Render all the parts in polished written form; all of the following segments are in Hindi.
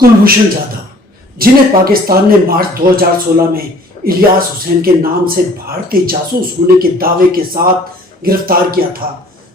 कुलभूषण जाधव, जिन्हें पाकिस्तान ने मार्च 2016 में इलियास हुसैन के नाम से भारतीय जासूस होने के दावे के साथ गिरफ्तार किया था,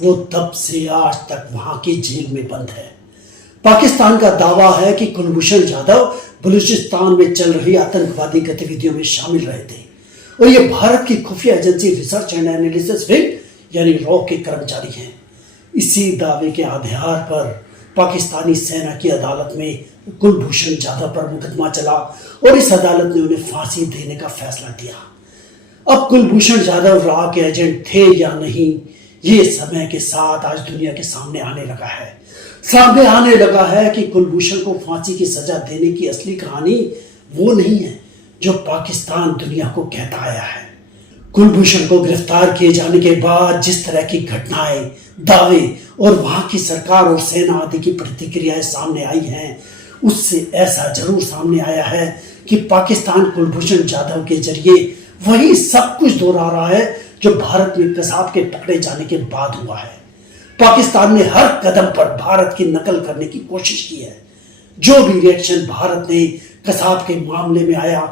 वो तब से आज तक वहां की जेल में बंद है। पाकिस्तान का दावा है कि कुलभूषण जाधव बलूचिस्तान में चल रही आतंकवादी गतिविधियों में शामिल रहे थे और ये भारत की खुफिया agency research and analysis wing यानी रॉ के कर्मचारी हैं। इसी दावे के आधार पर पाकिस्तानी सेना की अदालत में कुलभूषण जाधव पर मुकदमा चला और इस अदालत ने उन्हें फांसी देने का फैसला दिया। अब कुलभूषण जाधव रॉ के एजेंट थे या नहीं, ये समय के साथ आज दुनिया के सामने आने लगा है कि कुलभूषण को फांसी की सजा देने की असली कहानी वो नहीं है जो पाकिस्तान दुनिया को कहता आया है। कुलभूषण को गिरफ्तार किए जाने के बाद जिस तरह की घटनाएं, दावे और वहां की सरकार और सेना आदि की प्रतिक्रियाएं सामने आई हैं, उससे ऐसा जरूर सामने आया है कि पाकिस्तान कुलभूषण जाधव के जरिए वही सब कुछ दोहरा रहा है जो भारत में कसाब के पकड़े जाने के बाद हुआ है। पाकिस्तान ने हर कदम पर भारत की नकल करने की कोशिश की है। जो भी रिएक्शन भारत ने कसाब के मामले में आया,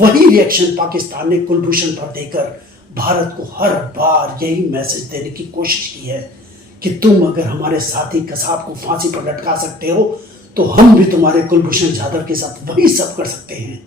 वही रिएक्शन पाकिस्तान ने कुलभूषण पर देकर भारत को हर बार यही मैसेज देने की कोशिश की है कि तुम अगर हमारे साथी कसाब को फांसी पर लटका सकते हो तो हम भी तुम्हारे कुलभूषण जाधव के साथ वही सब कर सकते हैं।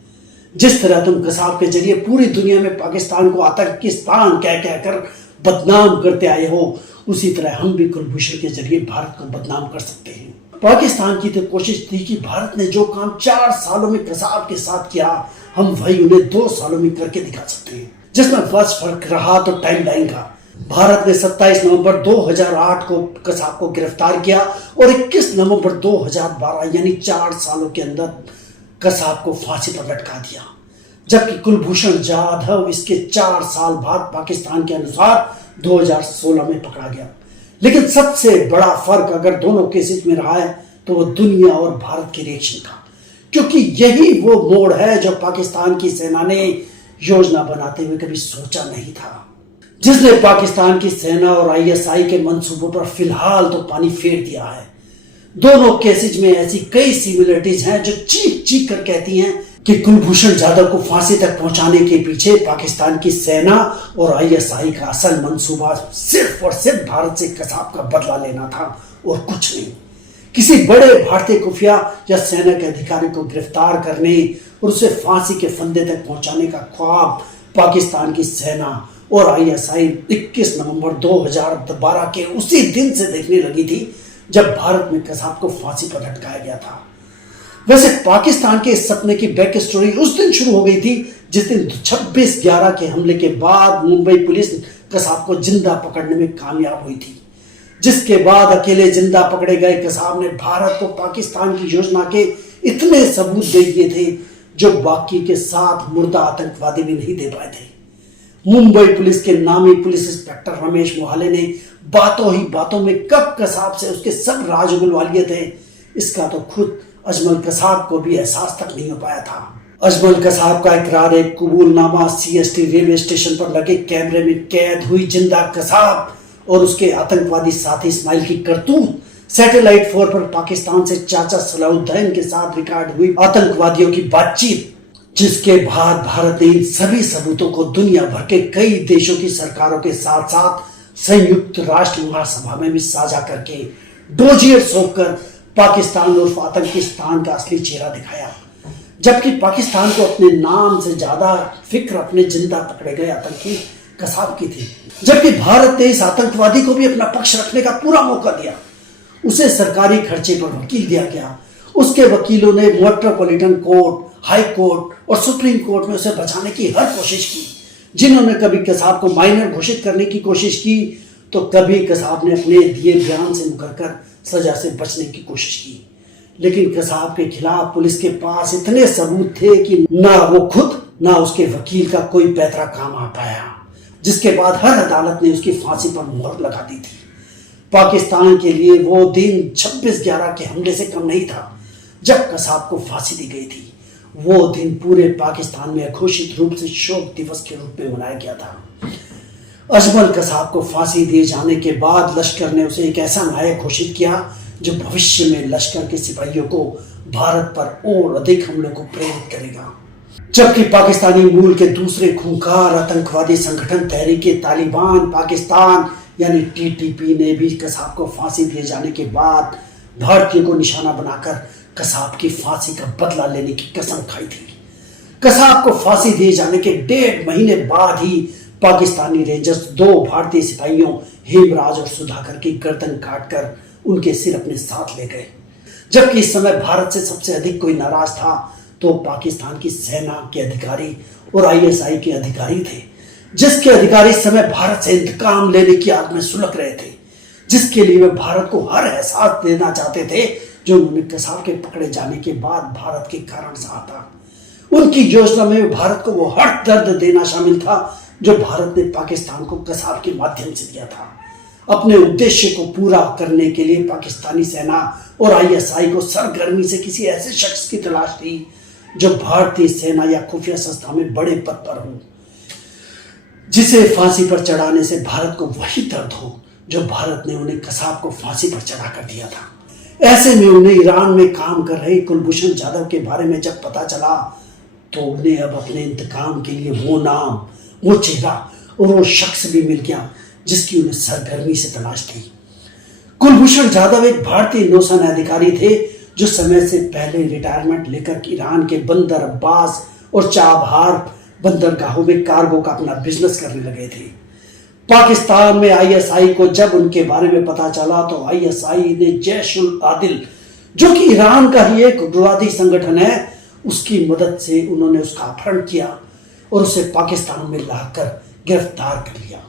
जिस तरह तुम कसाब के जरिए पूरी दुनिया में पाकिस्तान को आतंकिस्तान कह कर बदनाम करते आए हो, उसी तरह हम भी कुलभूषण के जरिए भारत को बदनाम कर सकते हैं। पाकिस्तान की तो कोशिश थी कि भारत ने जो काम 4 सालों में कसाब के साथ किया, हम वही उन्हें 2 सालों में करके दिखा सकते हैं। जिसमें फर्स्ट फर्क रहा तो टाइमलाइन का। भारत ने 27 नवंबर 2008 को कसाब को गिरफ्तार किया और 21 नवंबर 2012 यानी 4 सालों के अंदर कसाब को फांसी पर लटका दिया, जबकि कुलभूषण जाधव इसके 4 साल बाद पाकिस्तान के अनुसार 2016 में पकड़ा गया। लेकिन सबसे बड़ा फर्क अगर दोनों केसेस में रहा है तो वो दुनिया और भारत के रिएक्शन का, क्योंकि यही वो मोड़ है जो पाकिस्तान की सेना ने योजना बनाते हुए कभी सोचा नहीं था, जिसने पाकिस्तान की सेना और आईएसआई के मंसूबों पर फिलहाल तो पानी फेर दिया है। दोनों केसेज में ऐसी कई सिमिलरिटीज हैं जो चीख चीख कर कहती हैं कि कुलभूषण जाधव को फांसी तक पहुंचाने के पीछे पाकिस्तान की सेना और आईएसआई का असल मंसूबा सिर्फ और सिर्फ भारत से कसाब का बदला लेना था और कुछ नहीं। किसी बड़े भारतीय खुफिया या सेना के अधिकारी को गिरफ्तार करने और उसे फांसी के फंदे तक पहुंचाने का ख्वाब पाकिस्तान की सेना और आईएसआई 21 नवंबर 2012 के उसी दिन से देखने लगी थी जब भारत में कसाब को फांसी पर लटकाया गया था। वैसे पाकिस्तान के इस सपने की बैक स्टोरी उस दिन शुरू हो गई थी जिस दिन 26/11 के हमले के बाद मुंबई पुलिस कसाब को जिंदा पकड़ने में कामयाब हुई थी, जिसके बाद अकेले जिंदा पकड़े गए कसाब ने भारत को पाकिस्तान की योजना के इतने सबूत दे दिए थे जो बाकी के 7 मुर्दा आतंकवादी भी नहीं दे पाए थे। मुंबई पुलिस के नामी पुलिस इंस्पेक्टर रमेश मोहाले ने बातों ही बातों में कब कसाब से उसके सब राज उगलवा लिए थे, इसका तो खुद अजमल कसाब को भी एहसास तक नहीं हो पाया था। अजमल कसाब का इकरार एक कबूलनामा सीएसटी रेलवे स्टेशन पर लगे कैमरे में कैद हुई जिंदा कसाब और उसके आतंकवादी साथी इस्माइल की करतूत, सैटेलाइट 4 पर पाकिस्तान से चाचा सलाउद्दीन के साथ रिकॉर्ड हुई आतंकवादियों की बातचीत, जिसके बाद भारत ने इन सभी सबूतों को दुनिया भर के कई देशों की सरकारों के साथ साथ संयुक्त राष्ट्र महासभा में भी साझा करके डोजियर सौंपकर पाकिस्तान और आतंकिस्तान का असली चेहरा दिखाया। जबकि पाकिस्तान को अपने नाम से ज्यादा फिक्र अपने जिंदा पकड़े गए आतंकी कसाब की थी, जबकि भारत ने इस आतंकवादी को भी अपना पक्ष रखने का पूरा मौका दिया। उसे सरकारी खर्चे पर वकील दिया गया। उसके वकीलों ने मेट्रोपॉलिटन कोर्ट, हाई कोर्ट और सुप्रीम कोर्ट में उसे बचाने की हर कोशिश की। जिन्होंने कभी कसाब को माइनर घोषित करने की कोशिश की तो कभी कसाब ने अपने दिए बयान से मुकरकर सजा से बचने की कोशिश की। लेकिन कसाब के खिलाफ पुलिस के पास इतने सबूत थे कि ना वो खुद ना उसके वकील का कोई पैतरा काम आ पाया, जिसके बाद हर अदालत ने उसकी फांसी पर मोहर लगा दी थी। पाकिस्तान के लिए वो दिन 26/11 के हमले से कम नहीं था जब कसाब को फांसी दी गई थी। वो दिन पूरे पाकिस्तान में अघोषित रूप से शोक दिवस के रूप में मनाया गया था। अजमल कसाब को फांसी दिए जाने के बाद लश्कर ने उसे एक ऐसा नायक घोषित किया जो भविष्य में लश्कर के सिपाहियों को भारत पर और अधिक हमलों को प्रेरित करेगा। जबकि पाकिस्तानी मूल के दूसरे खूंखार आतंकवादी संगठन तहरीके तालिबान पाकिस्तान यानी टीटीपी ने भी कसाब को फांसी दिए जाने के बाद भारतीयों को निशाना बनाकर कसाब की फांसी का बदला लेने की कसम खाई थी। कसाब को फांसी दिए जाने के 1.5 महीने बाद ही पाकिस्तानी रेंजर्स 2 भारतीय सिपाहियों हेमराज और सुधाकर की गर्दन काटकर उनके सिर अपने साथ ले गए। जबकि इस समय भारत से सबसे अधिक कोई नाराज था तो पाकिस्तान की सेना के अधिकारी और आईएसआई के अधिकारी थे, जिसके अधिकारी इस समय भारत से इंतकाम लेने की आग में सुलग रहे थे, जिसके लिए वे भारत को हर एहसास देना चाहते थे जो उन्होंने कसाब के पकड़े जाने के बाद भारत के कारण सहा था। उनकी योजना में भारत को वो हर दर्द देना शामिल था जो भारत ने पाकिस्तान को कसाब के माध्यम से दिया था। अपने उद्देश्य को पूरा करने के लिए पाकिस्तानी सेना और आईएसआई को सरगर्मी से किसी ऐसे शख्स की तलाश थी जो भारतीय सेना या खुफिया संस्था में बड़े पद पर हो, जिसे फांसी पर चढ़ाने से भारत को वही दर्द हो जो भारत ने उन्हें कसाब को फांसी पर चढ़ा कर दिया था। ऐसे में उन्हें ईरान में काम कर रहे कुलभूषण जाधव के बारे में जब पता चला तो उन्हें अब अपने इंतकाम के लिए वो नाम, वो चेहरा और वो शख्स भी मिल गया जिसकी उन्हें सरगर्मी से तलाश थी। कुलभूषण जाधव एक भारतीय नौसेना अधिकारी थे जो समय से पहले रिटायरमेंट लेकर ईरान के बंदर अब्बास और चाबहार बंदरगाहों में कार्गो का अपना बिजनेस करने लगे थे। पाकिस्तान में आईएसआई को जब उनके बारे में पता चला तो आईएसआई ने जैश उल आदिल, जो कि ईरान का ही एक उग्रवादी संगठन है, उसकी मदद से उन्होंने उसका अपहरण किया और उसे पाकिस्तान में लाकर गिरफ्तार कर लिया।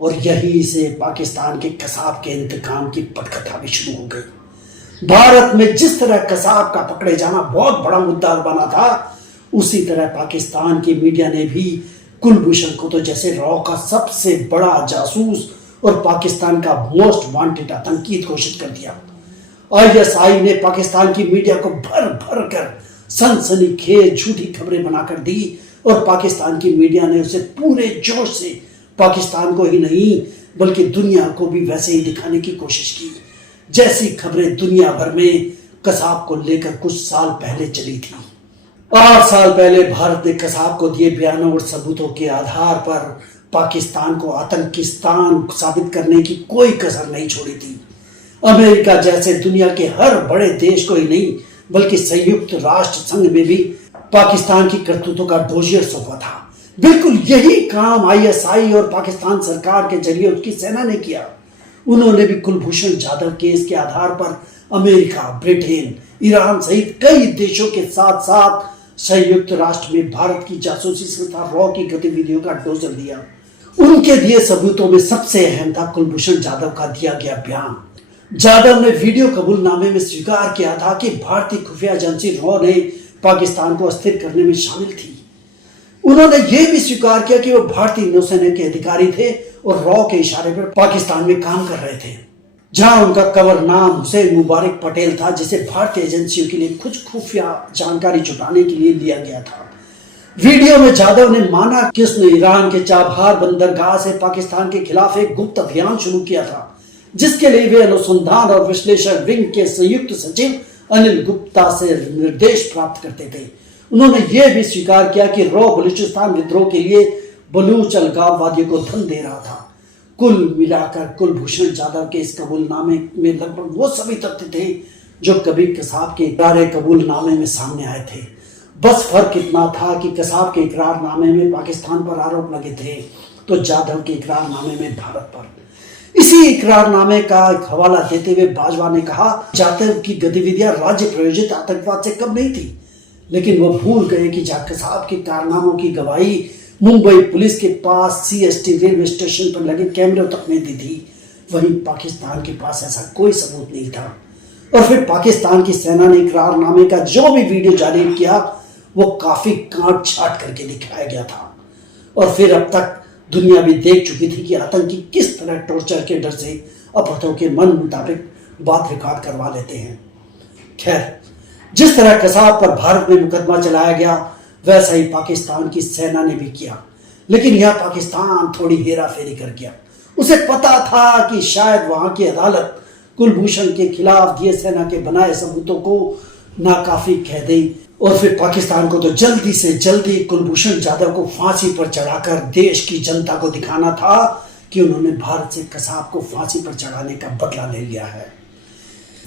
और यहीं से पाकिस्तान के कसाब के इंतकाम की पटकथा भी शुरू हो गई। भारत में जिस तरह कसाब का पकड़े जाना बहुत बड़ा मुद्दा बना था, उसी तरह पाकिस्तान की मीडिया ने भी कुलभूषण को तो जैसे रॉ का सबसे बड़ा जासूस और पाकिस्तान का मोस्ट वांटेड आतंकी घोषित कर दिया। आईएसआई ने पाकिस्तान की मीडिया को भर भर कर सनसनीखेज झूठी खबरें बनाकर दी और पाकिस्तान की मीडिया ने उसे पूरे जोश से पाकिस्तान को ही नहीं बल्कि दुनिया को भी वैसे ही दिखाने की कोशिश की जैसी खबरें दुनिया भर में कसाब को लेकर कुछ साल पहले चली थी। 8 साल पहले भारत ने कसाब को दिए बयानों और सबूतों के आधार पर पाकिस्तान को आतंकिस्तान साबित करने की कोई कसर नहीं छोड़ी थी। अमेरिका जैसे दुनिया के हर बड़े देश को ही नहीं बल्कि संयुक्त राष्ट्र संघ में भी पाकिस्तान की करतूतों का डोजियर सौंपा था। बिल्कुल यही काम आईएसआई और पाकिस्तान सरकार के जरिए उसकी सेना ने किया। उन्होंने भी कुलभूषण जाधव केस के आधार पर अमेरिका, ब्रिटेन, ईरान सहित कई देशों के साथ साथ संयुक्त राष्ट्र में भारत की जासूसी संस्था रॉ की गतिविधियों का डोजर दिया। उनके दिए सबूतों में सबसे अहम था कुलभूषण जाधव का दिया गया बयान। जाधव ने वीडियो कबूलनामे में स्वीकार किया था कि भारतीय खुफिया एजेंसी रॉ ने पाकिस्तान को अस्थिर करने में शामिल थी। उन्होंने यह भी स्वीकार किया कि वो भारतीय नौसेना के अधिकारी थे और रॉ के इशारे पर पाकिस्तान में काम कर रहे थे, जहां उनका कवर नाम हुसैन मुबारक पटेल था, जिसे भारतीय एजेंसियों के लिए कुछ खुफिया जानकारी जुटाने के लिए लिया गया था। वीडियो में जाधव ने माना कि उसने ईरान के चाबहार बंदरगाह से पाकिस्तान के खिलाफ एक गुप्त अभियान शुरू किया था, जिसके लिए वे अनुसंधान और विश्लेषण विंग के संयुक्त सचिव अनिल गुप्ता से निर्देश प्राप्त करते थे। उन्होंने यह भी स्वीकार किया कि रॉ बलूचिस्तान विद्रोह के लिए बलूच अलगाववादियों को धन दे रहा था। कुल मिलाकर कुलभूषण जाधव के इस कबूलनामे में लगभग वो सभी तथ्य थे जो कभी कसाब के इकरार कबूलनामे में सामने आए थे। बस फर्क इतना था कि कसाब के इकरारनामे में पाकिस्तान पर आरोप लगे थे तो जाधव के इकरारनामे में भारत पर। इसी इकरारनामे का हवाला देते हुए बाजवा ने कहा, जाधव की गतिविधियां राज्य प्रायोजित आतंकवाद से कम नहीं थी, लेकिन वो भूल गए कि जहां कसाब के कारनामों की गवाही मुंबई पुलिस के पास सीएसटी रेलवे स्टेशन पर लगे कैमरों तक में दी थी, वहीं पाकिस्तान के पास ऐसा कोई सबूत नहीं था। और फिर पाकिस्तान की सेना ने इकरारनामे का जो भी वीडियो जारी किया वो काफी काट छाट करके दिखाया गया था। और फिर अब तक दुनिया भी देख चुकी थी कि आतंकी किस तरह टॉर्चर के डर से अपहतों के मन मुताबिक बात रिकॉर्ड करवा लेते हैं। खैर, जिस तरह कसाब पर भारत में मुकदमा चलाया गया वैसा ही पाकिस्तान की सेना ने भी किया, लेकिन यह पाकिस्तान थोड़ी हेरा फेरी कर गया। उसे पता था कि शायद वहां की अदालत कुलभूषण के खिलाफ दिए सेना के बनाए सबूतों को नाकाफी कह दी। और फिर पाकिस्तान को तो जल्दी से जल्दी कुलभूषण जाधव को फांसी पर चढ़ाकर देश की जनता को दिखाना था कि उन्होंने भारत से कसाब को फांसी पर चढ़ाने का बदला ले लिया है।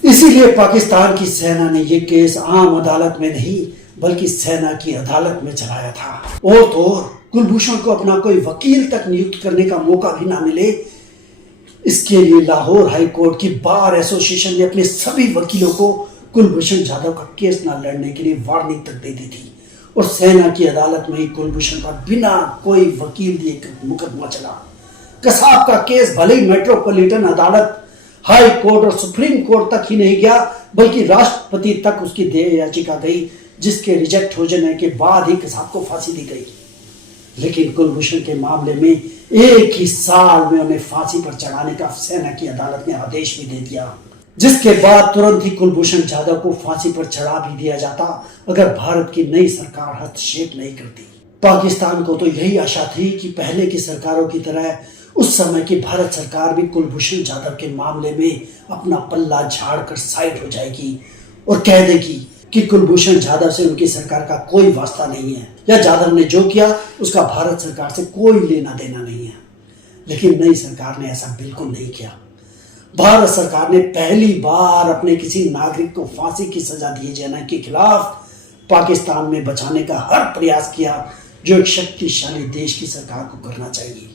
इसीलिए पाकिस्तान की सेना ने यह केस आम अदालत में नहीं बल्कि सेना की अदालत में चलाया था। और तो कुलभूषण को अपना कोई वकील तक नियुक्त करने का मौका भी ना मिले, इसके लिए लाहौर हाई कोर्ट की बार एसोसिएशन ने अपने सभी वकीलों को कुलभूषण जाधव का केस न लड़ने के लिए वार्निंग तक दे दी थी। और सेना की अदालत में ही कुलभूषण पर बिना कोई वकील दिए मुकदमा चला। कसाब का केस भले ही मेट्रोपॉलिटन अदालत, हाई कोर्ट और सुप्रीम कोर्ट तक ही नहीं गया बल्कि राष्ट्रपति तक उसकी देय याचिका गई, जिसके रिजेक्ट हो जाने के बाद ही कसाब को फांसी दी गई। लेकिन कुलभूषण के मामले में एक ही साल में उन्हें फांसी पर चढ़ाने का सेना की अदालत ने आदेश भी दे दिया, जिसके बाद तुरंत ही कुलभूषण जाधव को फांसी पर चढ़ा भी दिया जाता अगर भारत की नई सरकार हस्तक्षेप नहीं करती। पाकिस्तान को तो यही आशा थी कि पहले की सरकारों की तरह उस समय की भारत सरकार भी कुलभूषण जाधव के मामले में अपना पल्ला झाड़कर साइड हो जाएगी और कह देगी कि कुलभूषण जाधव से उनकी सरकार का कोई वास्ता नहीं है या जाधव ने जो किया उसका भारत सरकार से कोई लेना देना नहीं है। लेकिन नई सरकार ने ऐसा बिल्कुल नहीं किया। भारत सरकार ने पहली बार अपने किसी नागरिक को फांसी की सजा दिए जाने के खिलाफ पाकिस्तान में बचाने का हर प्रयास किया जो एक शक्तिशाली देश की सरकार को करना चाहिए।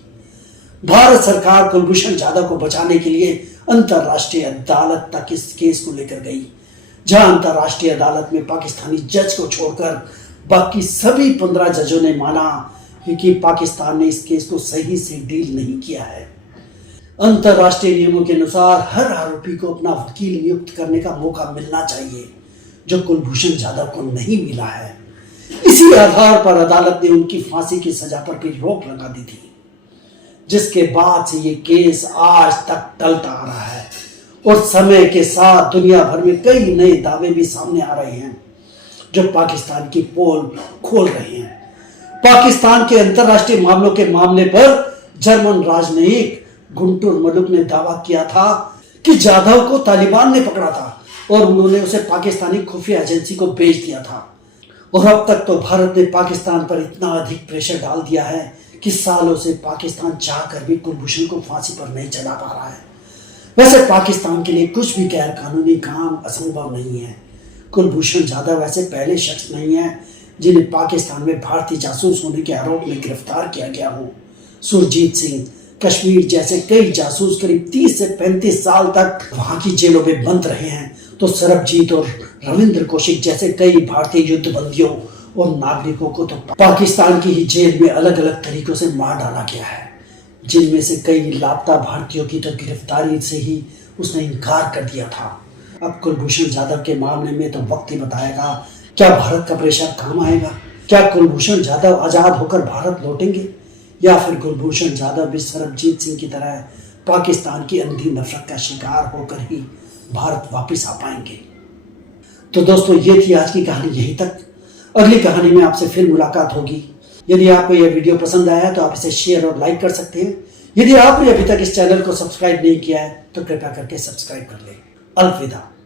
भारत सरकार कुलभूषण जाधव को बचाने के लिए अंतर्राष्ट्रीय अदालत तक इस केस को लेकर गई, जहां अंतर्राष्ट्रीय अदालत में पाकिस्तानी जज को छोड़कर बाकी सभी 15 जजों ने माना कि पाकिस्तान ने इस केस को सही से डील नहीं किया है। अंतर्राष्ट्रीय नियमों के अनुसार हर आरोपी को अपना वकील नियुक्त करने का मौका मिलना चाहिए, जो कुलभूषण जाधव को नहीं मिला है। इसी आधार पर अदालत ने उनकी फांसी की सजा पर भी रोक लगा दी थी, जिसके बाद से ये केस आज तक टलता आ रहा है और समय के साथ दुनिया भर में कई नए दावे भी सामने आ रहे हैं जो पाकिस्तान की पोल खोल रहे हैं। पाकिस्तान के अंतर्राष्ट्रीय मामलों के मामले पर जर्मन राजनयिक गुंटूर मलुक ने दावा किया था कि जाधव को तालिबान ने पकड़ा था और उन्होंने उसे पाकिस्तानी खुफिया एजेंसी को बेच दिया था। और अब तक तो भारत ने पाकिस्तान पर इतना अधिक प्रेशर डाल दिया है कि सालों से पाकिस्तान चाहकर भी कुलभूषण को फांसी पर नहीं चढ़ा पा रहा है। वैसे पाकिस्तान के लिए कुछ भी गैर कानूनी काम असंभव नहीं है। कुलभूषण जाधव वैसे पहले शख्स नहीं है जिन्हें पाकिस्तान में भारतीय जासूस होने के आरोप में गिरफ्तार किया गया हो। सुरजीत सिंह, कश्मीर जैसे कई जासूस करीब 30 से 35 साल तक वहां की जेलों में बंद रहे हैं, तो सरबजीत और रविंद्र कौशिक जैसे कई भारतीय युद्ध बंदियों और नागरिकों को तो पाकिस्तान की ही जेल में अलग अलग तरीकों से मार डाला गया है, जिनमें से कई लापता भारतीयों की तो गिरफ्तारी से ही उसने इनकार कर दिया था। अब कुलभूषण जाधव के मामले में तो वक्त ही बताएगा क्या भारत का प्रेशर काम आएगा। क्या कुलभूषण जाधव आजाद होकर भारत लौटेंगे या फिर कुलभूषण जाधव भी सरबजीत सिंह की तरह पाकिस्तान की अंधी नफरत का शिकार होकर ही भारत वापस आ पाएंगे। तो दोस्तों, ये थी आज की कहानी। यहीं तक। अगली कहानी में आपसे फिर मुलाकात होगी। यदि आपको यह वीडियो पसंद आया तो आप इसे शेयर और लाइक कर सकते हैं। यदि आपने अभी तक इस चैनल को सब्सक्राइब नहीं किया है तो कृपया करके सब्सक्राइब कर लें। अलविदा।